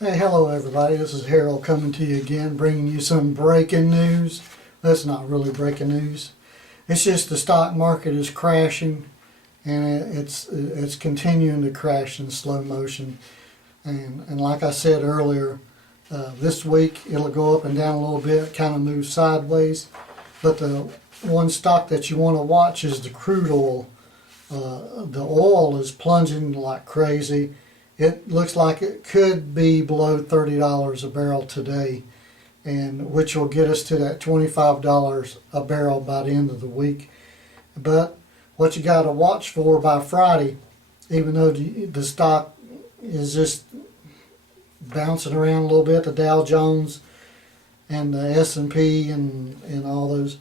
Hey, hello everybody. This is Harold coming to you again, bringing you some breaking news. That's not really breaking news. It's just the stock market is crashing, and it's continuing to crash in slow motion. And like I said earlier, this week it'll go up and down a little bit, kind of move sideways. But the one stock that you want to watch is the crude oil. The oil is plunging like crazy. It looks like it could be below $30 a barrel today, and which will get us to that $25 a barrel by the end of the week. But what you got to watch for by Friday, even though the stock is just bouncing around a little bit, the Dow Jones and the S&P and all those,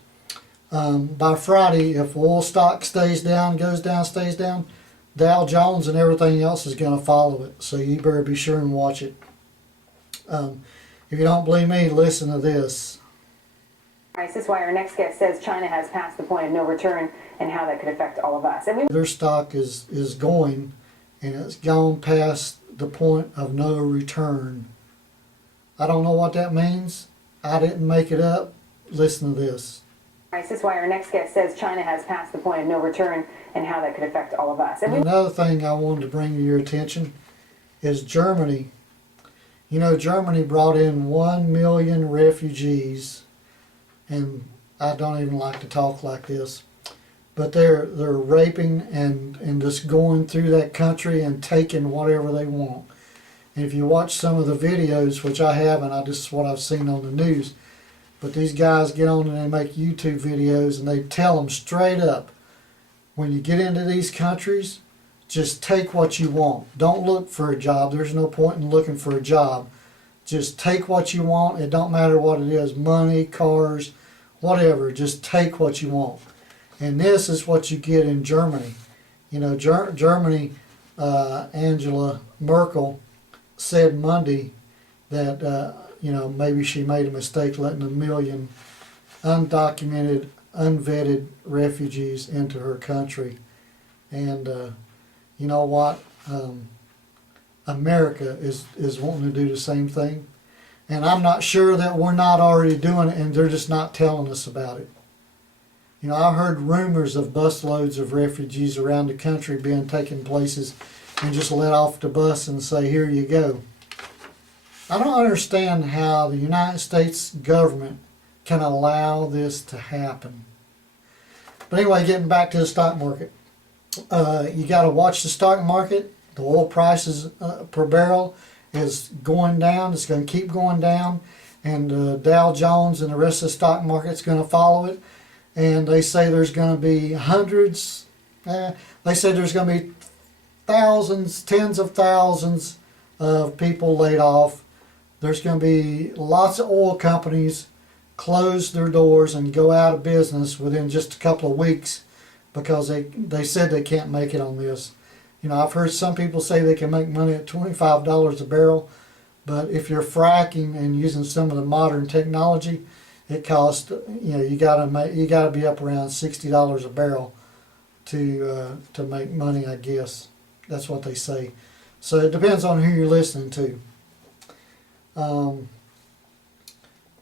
by Friday, if oil stock stays down, goes down, stays down, Dow Jones and everything else is going to follow it. So you better be sure and watch it. If you don't believe me, listen to this. This is why our next guest says China has passed the point of no return and how that could affect all of us. And their stock is going, and it's gone past the point of no return. I don't know what that means. I didn't make it up. Listen to this. This is why our next guest says China has passed the point of no return and how that could affect all of us. And another thing I wanted to bring to your attention is Germany. You know, Germany brought in 1 million refugees, and I don't even like to talk like this, but they're raping and just going through that country and taking whatever they want. And if you watch some of the videos, which I haven't, this is what I've seen on the news, but these guys get on and they make YouTube videos and they tell them straight up, when you get into these countries, just take what you want. Don't look for a job. There's no point in looking for a job. Just take what you want. It don't matter what it is, money, cars, whatever. Just take what you want. And this is what you get in Germany. You know, Germany, Angela Merkel said Monday that, you know, maybe she made a mistake letting 1 million undocumented, unvetted refugees into her country. And you know what? America is wanting to do the same thing. And I'm not sure that we're not already doing it and they're just not telling us about it. You know, I heard rumors of busloads of refugees around the country being taken places and just let off the bus and say, here you go. I don't understand how the United States government can allow this to happen. But anyway, getting back to the stock market. You got to watch the stock market. The oil prices per barrel is going down. It's going to keep going down. And Dow Jones and the rest of the stock market is going to follow it. And they say there's going to be hundreds. They say there's going to be thousands, tens of thousands of people laid off. There's going to be lots of oil companies close their doors and go out of business within just a couple of weeks because they said they can't make it on this. You know, I've heard some people say they can make money at $25 a barrel, but if you're fracking and using some of the modern technology, it costs, you know, you gotta be up around $60 a barrel to make money, I guess. That's what they say. So it depends on who you're listening to.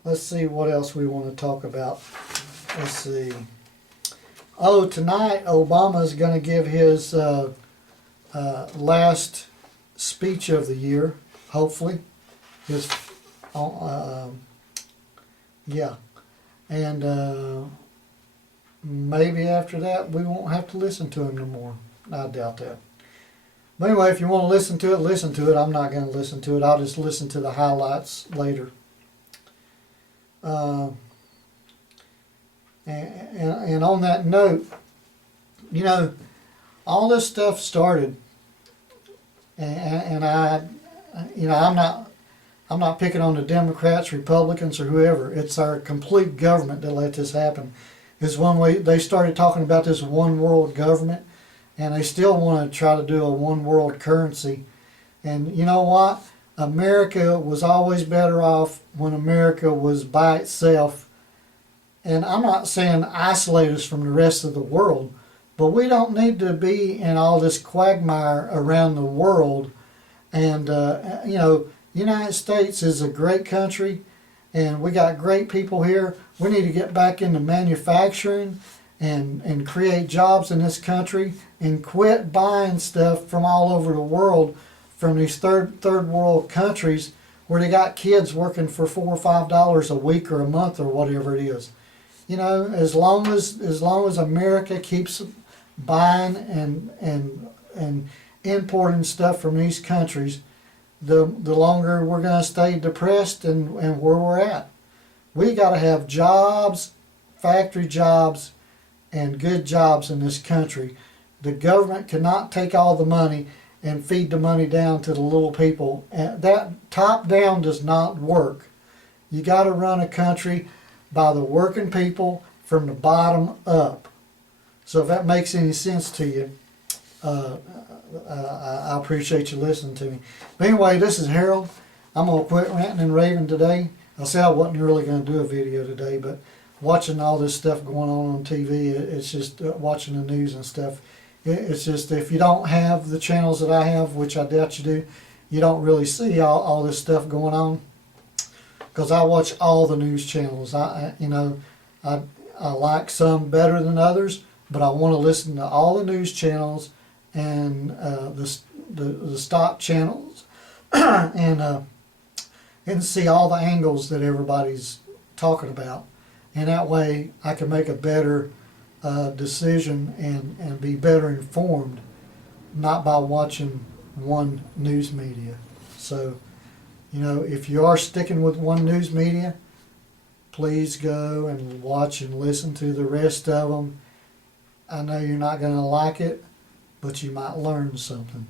Let's see what else we want to talk about. Let's see. Oh, tonight Obama is going to give his last speech of the year, hopefully. His, yeah. And maybe after that we won't have to listen to him no more. I doubt that. But anyway, if you want to listen to it, listen to it. I'm not going to listen to it. I'll just listen to the highlights later. And on that note, you know, all this stuff started, and you know, I'm not picking on the Democrats, Republicans, or whoever. It's our complete government that let this happen. Is one way they started talking about this one world government, and they still want to try to do a one world currency. And you know what? America was always better off when America was by itself. And I'm not saying isolate us from the rest of the world, but we don't need to be in all this quagmire around the world And, you know, United States is a great country, and we got great people here. We need to get back into manufacturing and create jobs in this country and quit buying stuff from all over the world, from these third world countries where they got kids working for $4 or $5 a week or a month or whatever it is. You know, as long as America keeps buying and importing stuff from these countries, the longer we're going to stay depressed and where we're at. We got to have jobs, factory jobs, and good jobs in this country. The government cannot take all the money and feed the money down to the little people. And that top down does not work. You got to run a country by the working people from the bottom up. So if that makes any sense to you, I appreciate you listening to me. But anyway, this is Harold. I'm going to quit ranting and raving today. I said I wasn't really going to do a video today, but watching all this stuff going on TV, it's just watching the news and stuff. It's just, if you don't have the channels that I have, which I doubt you do, you don't really see all this stuff going on. Because I watch all the news channels. I like some better than others, but I want to listen to all the news channels and the stock channels and see all the angles that everybody's talking about. And that way I can make a better decision and be better informed, not by watching one news media. So, you know, if you are sticking with one news media, please go and watch and listen to the rest of them. I know you're not going to like it, but you might learn something.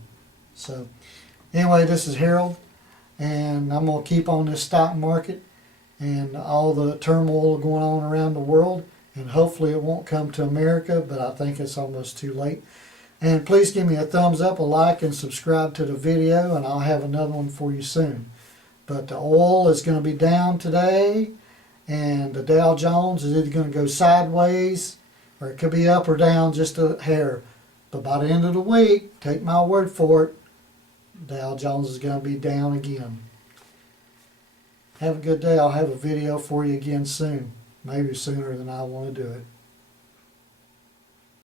So, anyway, this is Harold, and I'm going to keep on this stock market and all the turmoil going on around the world, and hopefully it won't come to America, but I think it's almost too late. And please give me a thumbs up, a like, and subscribe to the video, and I'll have another one for you soon. But the oil is going to be down today, and the Dow Jones is either going to go sideways, or it could be up or down just a hair. But by the end of the week, take my word for it, Dow Jones is going to be down again. Have a good day. I'll have a video for you again soon. Maybe sooner than I want to do it.